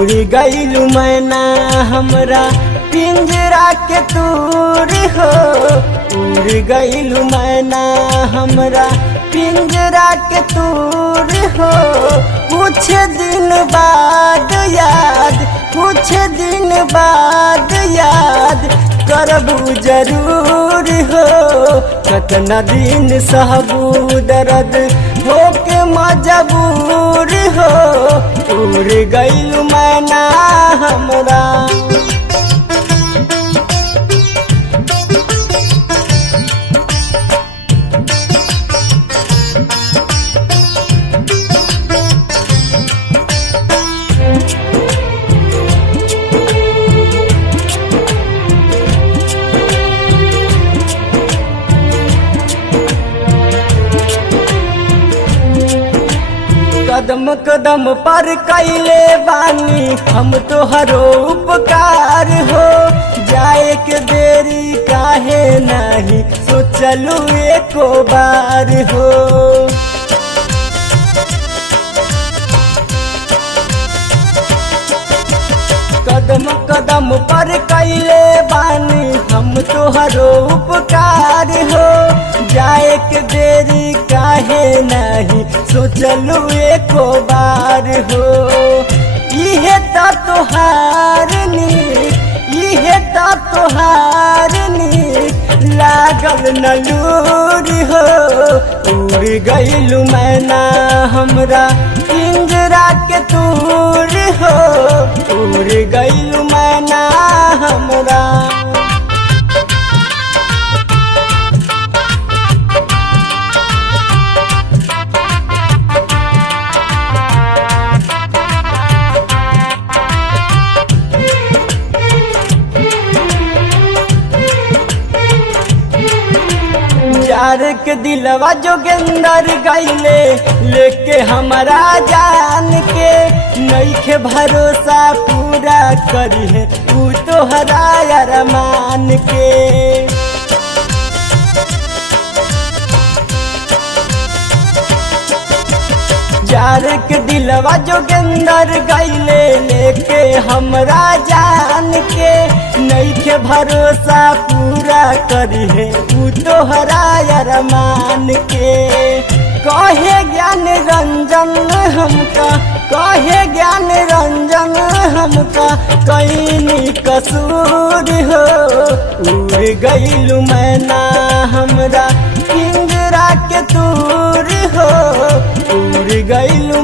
उड़ गइलू मैना हमरा पिंजरा के दूर हो। उड़ गइलू मैना हमरा पिंजरा के दूर हो। कुछ दिन बाद याद, कुछ दिन बाद याद करबू जरूर हो। कितना दिन सहबू दर्द होके मजबूर हो। उड़ गइलू मैना हमरा। कदम कदम पर कैले बानी हम तोहरो उपकार हो। जाए के देरी काहे नहीं सोचलू एको बार हो। कदम कदम पर कैले बानी हम तोहरो उपकार हो। जाए के देरी काहे नहीं सोचलू एको बार हो। इहे ता तोहार नीक, इहे ता तोहार नीक लागल नलूर हो। उड़ गइलू मैना हमरा पिंजरा के दूर हो। उड़ गइलू मैना हमरा। यार के दिलवा जोगेंदर गइले लेके हमारा जान के। नइखे भरोसा पूरा करी है तू तोहरा अरमान के। यार के दिलवा जोगेंदर गइले लेके हमरा जान के। नइखे भरोसा पूरा करी है तू तोहरा अरमान के। कहे ज्ञान रंजन हमका, कहे ज्ञान रंजन हमका कहीं कसूर हो। उड़ गइलू मैना हमरा पिंजरा के दूर हो। उड़ गइलू